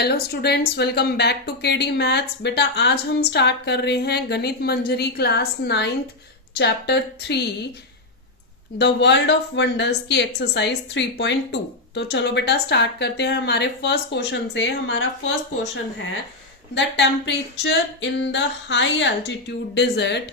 Hello students, welcome back to KD maths. बेटा आज हम स्टार्ट कर रहे हैं Ganit Manjari class 9th chapter 3 the world of wonders की एक्सरसाइज 3.2। तो चलो बेटा स्टार्ट करते हैं हमारे फर्स्ट क्वेश्चन से। हमारा फर्स्ट क्वेश्चन है the temperature in the high altitude desert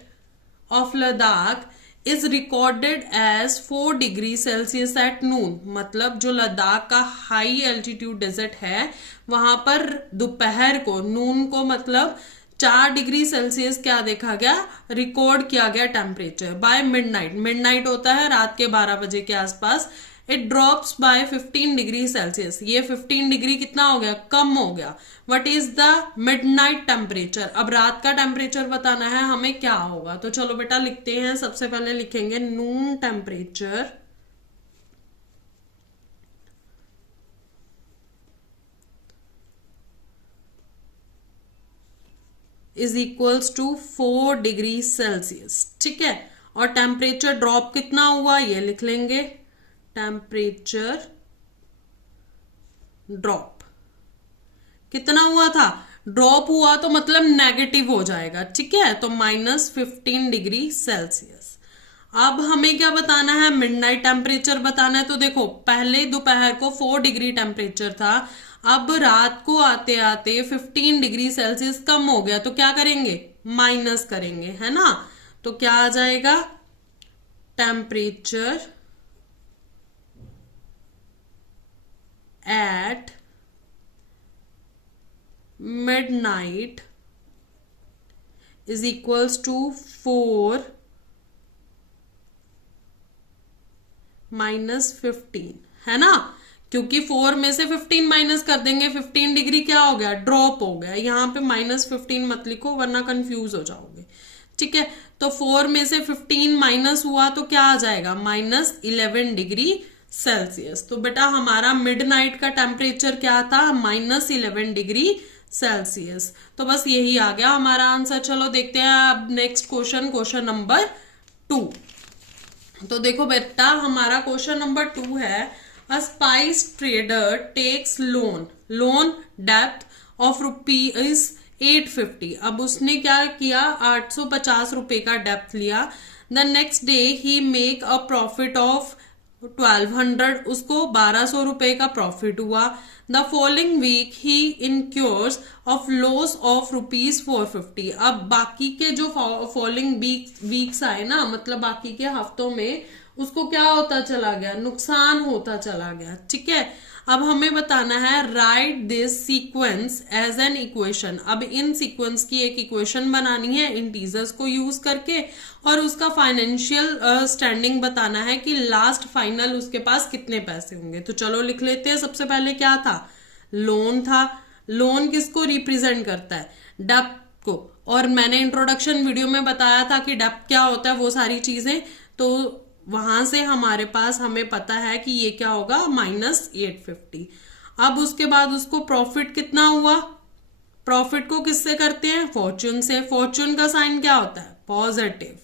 of Ladakh is recorded as 4 degree Celsius at noon. मतलब जो लद्दाख का हाई एल्टीट्यूड डेजर्ट है वहां पर दोपहर को, नून को मतलब 4 डिग्री सेल्सियस क्या देखा गया, रिकॉर्ड किया गया टेम्परेचर बाय मिडनाइट। मिडनाइट होता है रात के 12 बजे के आसपास। It drops by 15 degree Celsius. ये 15 डिग्री कितना हो गया, कम हो गया। What is the midnight temperature. अब रात का टेम्परेचर बताना है हमें क्या होगा। तो चलो बेटा लिखते हैं। सबसे पहले लिखेंगे noon temperature is equals to 4 degree Celsius. ठीक है, और टेम्परेचर ड्रॉप कितना हुआ ये लिख लेंगे। टेम्परेचर ड्रॉप कितना हुआ था, ड्रॉप हुआ तो मतलब नेगेटिव हो जाएगा। ठीक है, तो -15 डिग्री सेल्सियस। अब हमें क्या बताना है, मिडनाइट टेम्परेचर बताना है। तो देखो पहले दोपहर को 4 डिग्री टेम्परेचर था, अब रात को आते आते 15 डिग्री सेल्सियस कम हो गया। तो क्या करेंगे, माइनस करेंगे, है ना। तो क्या आ जाएगा, temperature at midnight is equals to 4 minus 15, है ना। क्योंकि 4 में से 15 माइनस कर देंगे, 15 डिग्री क्या हो गया, ड्रॉप हो गया। यहाँ पे -15 मत लिखो वरना कंफ्यूज हो जाओगे। ठीक है, तो 4 में से 15 माइनस हुआ तो क्या आ जाएगा, -11 डिग्री सेल्सियस। तो बेटा हमारा मिडनाइट का टेम्परेचर क्या था, -11 डिग्री सेल्सियस। तो बस यही आ गया हमारा आंसर। चलो देखते हैं अब नेक्स्ट क्वेश्चन, क्वेश्चन नंबर 2। तो देखो बेटा हमारा क्वेश्चन नंबर 2 है a spice trader takes loan डेप्थ ऑफ ₹850। अब उसने क्या किया, 850 रुपए का डेप्थ लिया। द नेक्स्ट डे ही मेक अ प्रॉफिट ऑफ 1200, उसको 1200 रुपए का प्रॉफिट हुआ। द फॉलोइंग वीक ही इनक्योर्स ऑफ लॉस ऑफ ₹450। अब बाकी के जो फॉलोइंग वीक्स आए ना, मतलब बाकी के हफ्तों में उसको क्या होता चला गया, नुकसान होता चला गया। ठीक है, अब हमें बताना है write this sequence as an equation. अब इन सीक्वेंस की एक इक्वेशन बनानी है इंटीजर्स को यूज करके, और उसका फाइनेंशियल स्टैंडिंग बताना है कि लास्ट फाइनल उसके पास कितने पैसे होंगे। तो चलो लिख लेते हैं। सबसे पहले क्या था, लोन था। लोन किसको रिप्रेजेंट करता है, डेप्थ को। और मैंने इंट्रोडक्शन वीडियो में बताया था कि डेप्थ क्या होता है, वो सारी चीजें। तो वहां से हमारे पास हमें पता है कि ये क्या होगा, -850। अब उसके बाद उसको प्रॉफिट कितना हुआ, प्रॉफिट को किससे करते हैं, फॉर्चून से। फॉर्चून का साइन क्या होता है, पॉजिटिव,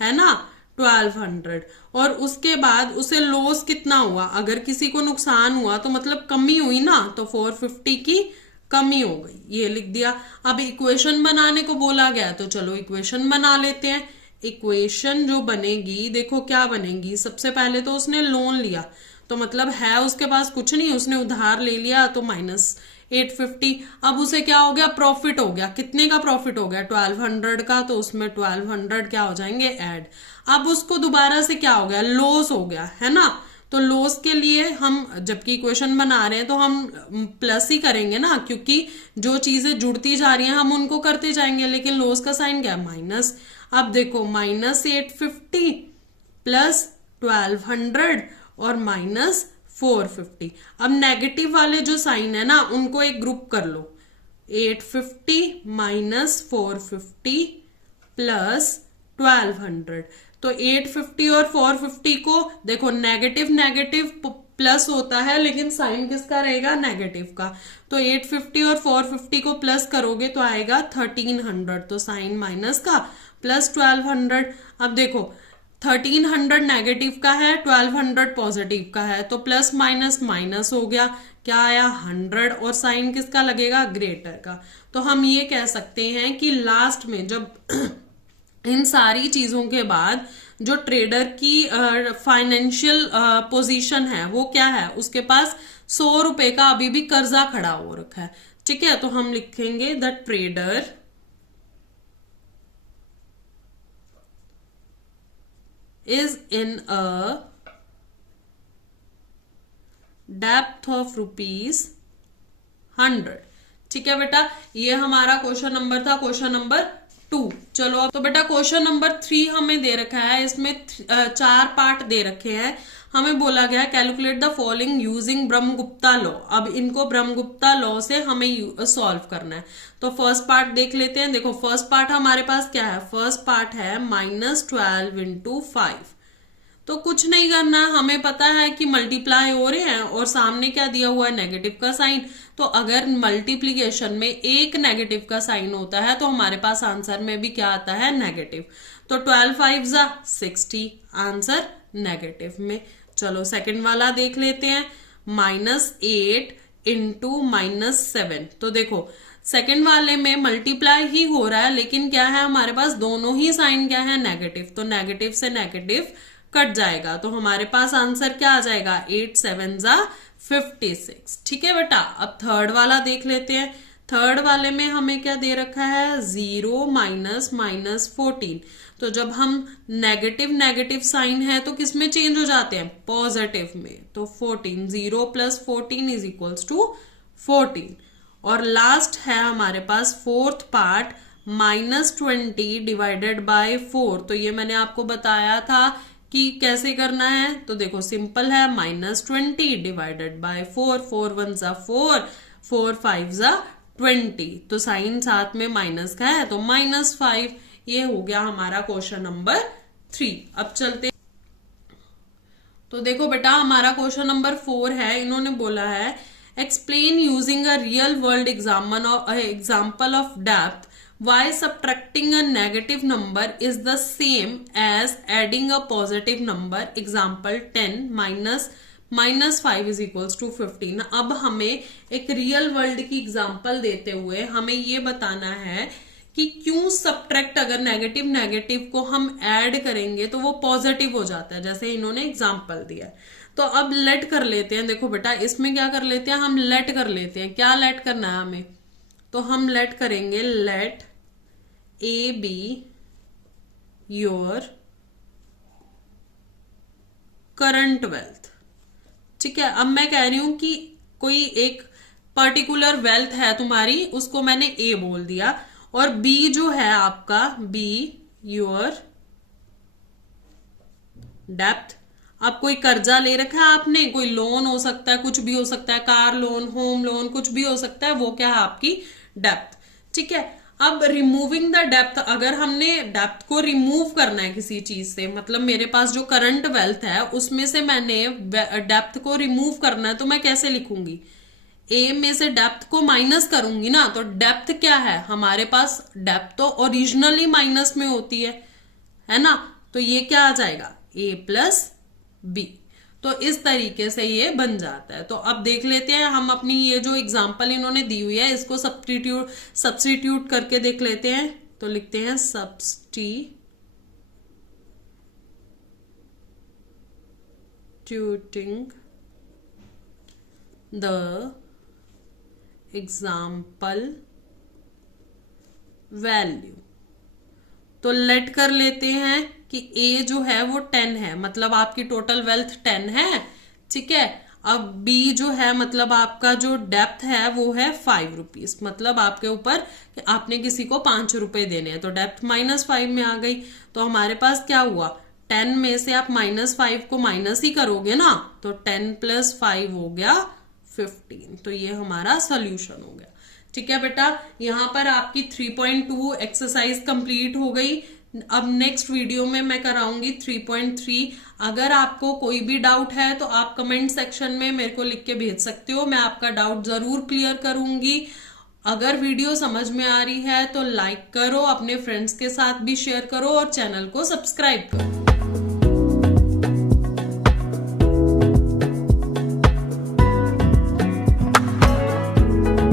है ना, 1200। और उसके बाद उसे लॉस कितना हुआ, अगर किसी को नुकसान हुआ तो मतलब कमी हुई ना, तो 450 की कमी हो गई, ये लिख दिया। अब इक्वेशन बनाने को बोला गया, तो चलो इक्वेशन बना लेते हैं। इक्वेशन जो बनेगी, देखो क्या बनेगी। सबसे पहले तो उसने लोन लिया, तो मतलब है उसके पास कुछ नहीं, उसने उधार ले लिया, तो -850। अब उसे क्या हो गया, प्रॉफिट हो गया। कितने का प्रॉफिट हो गया, 1200 का। तो उसमें 1200 क्या हो जाएंगे, ऐड। अब उसको दोबारा से क्या हो गया, लॉस हो गया, है ना। तो लॉस के लिए हम जबकि इक्वेशन बना रहे हैं तो हम प्लस ही करेंगे ना, क्योंकि जो चीजें जुड़ती जा रही हैं हम उनको करते जाएंगे। लेकिन लॉस का साइन क्या है, माइनस। अब देखो -850 प्लस 1200 और -450। अब नेगेटिव वाले जो साइन है ना उनको एक ग्रुप कर लो, 850 -450 प्लस 1200। तो 850 और 450 को देखो, नेगेटिव नेगेटिव प्लस होता है, लेकिन साइन किसका रहेगा, नेगेटिव का। तो 850 और 450 को प्लस करोगे तो आएगा 1300, तो साइन माइनस का, प्लस 1200। अब देखो 1300 नेगेटिव का है, 1200 पॉजिटिव का है, तो प्लस माइनस माइनस हो गया। क्या आया 100 और साइन किसका लगेगा ग्रेटर का। तो हम ये कह सकते हैं कि लास्ट में जब इन सारी चीजों के बाद जो ट्रेडर की फाइनेंशियल पोजीशन है वो क्या है, उसके पास 100 रुपए का अभी भी कर्जा खड़ा हो रखा है। ठीक है, तो हम लिखेंगे the trader is in a depth of ₹100। ठीक है बेटा, ये हमारा क्वेश्चन नंबर था, क्वेश्चन नंबर 2। चलो अब तो बेटा क्वेश्चन नंबर 3 हमें दे रखा है, इसमें 4 पार्ट दे रखे हैं। हमें बोला गया calculate the following using Brahmagupta law. अब इनको ब्रह्मगुप्ता लॉ से हमें सॉल्व करना है। तो फर्स्ट पार्ट देख लेते हैं। देखो फर्स्ट पार्ट हमारे पास क्या है, फर्स्ट पार्ट है -12 × 5। तो कुछ नहीं करना, हमें पता है कि मल्टीप्लाई हो रहे हैं और सामने क्या दिया हुआ है नेगेटिव का साइन। तो अगर मल्टीप्लीकेशन में एक नेगेटिव का साइन होता है तो हमारे पास आंसर में भी क्या आता है नेगेटिव। तो 12 5 = 60, आंसर नेगेटिव में। चलो सेकंड वाला देख लेते हैं, -8 × -7। तो देखो सेकंड वाले में मल्टीप्लाई ही हो रहा है, लेकिन क्या है हमारे पास दोनों ही साइन क्या है नेगेटिव। तो नेगेटिव से नेगेटिव कट जाएगा, तो हमारे पास आंसर क्या आ जाएगा 8 7 = 56। ठीक है बेटा, अब थर्ड वाला देख लेते हैं। थर्ड वाले में हमें क्या दे रखा है 0 -14। तो जब हम नेगेटिव नेगेटिव साइन है तो किस में चेंज हो जाते हैं पॉजिटिव में। तो 14, 0 + 14 = 14। और लास्ट है हमारे पास फोर्थ पार्ट -20 / 4। तो ये मैंने आपको बताया था कि कैसे करना है। तो देखो सिंपल है, -20 / 4, 4 1 = 4, 4 5 = 20। तो साइन साथ में माइनस का है तो -5। ये हो गया हमारा क्वेश्चन नंबर 3। अब चलते, तो देखो बेटा हमारा क्वेश्चन नंबर 4 है। इन्होंने बोला है explain using a real world example of depth why subtracting a negative number is the same as adding a positive number, example 10 -5 = 15। अब हमें एक रियल वर्ल्ड की एग्जांपल देते हुए हमें ये बताना है कि क्यों सब्ट्रैक्ट, अगर नेगेटिव नेगेटिव को हम ऐड करेंगे तो वो पॉजिटिव हो जाता है, जैसे इन्होंने एग्जांपल दिया। तो अब लेट कर लेते हैं। देखो बेटा इसमें क्या कर लेते हैं, हम लेट कर लेते हैं। क्या लेट करना है हमें, तो हम लेट करेंगे let A be your current wealth. ठीक है, अब मैं कह रही हूं कि कोई एक पर्टिकुलर वेल्थ है तुम्हारी, उसको मैंने A बोल दिया, और B जो है आपका B योर डेप्थ। अब कोई कर्जा ले रखा है आपने, कोई लोन हो सकता है, कुछ भी हो सकता है, कार लोन, होम लोन, कुछ भी हो सकता है, वो क्या है आपकी डेप्थ। ठीक है, अब रिमूविंग द डेप्थ, अगर हमने डेप्थ को रिमूव करना है किसी चीज से, मतलब मेरे पास जो करंट वेल्थ है उसमें से मैंने डेप्थ को रिमूव करना है, तो मैं कैसे लिखूंगी, ए में से डेप्थ को माइनस करूंगी ना। तो डेप्थ क्या है हमारे पास, डेप्थ तो ओरिजिनली माइनस में होती है ना। तो ये क्या आ जाएगा A + B। तो इस तरीके से ये बन जाता है। तो अब देख लेते हैं हम अपनी ये जो एग्जांपल इन्होंने दी हुई है इसको सब्स्टिट्यूट करके देख लेते हैं। तो लिखते हैं सब्स्टिट्यूटिंग द एग्जाम्पल वैल्यू। तो लेट कर लेते हैं कि A जो है वो 10 है, मतलब आपकी टोटल वेल्थ 10 है। ठीक है, अब B जो है मतलब आपका जो डेप्थ है वो है 5 रुपीज, मतलब आपके ऊपर आपने किसी को 5 रुपए देने हैं, तो डेप्थ -5 में आ गई। तो हमारे पास क्या हुआ, 10 में से आप -5 को माइनस ही करोगे ना, तो 10 + 5 हो गया 15। तो ये हमारा सोल्यूशन हो गया। ठीक है बेटा, यहाँ पर आपकी 3.2 एक्सरसाइज कंप्लीट हो गई। अब नेक्स्ट वीडियो में मैं कराऊंगी 3.3। अगर आपको कोई भी डाउट है तो आप कमेंट सेक्शन में मेरे को लिख के भेज सकते हो, मैं आपका डाउट जरूर क्लियर करूंगी। अगर वीडियो समझ में आ रही है तो लाइक करो, अपने फ्रेंड्स के साथ भी शेयर करो और चैनल को सब्सक्राइब करो।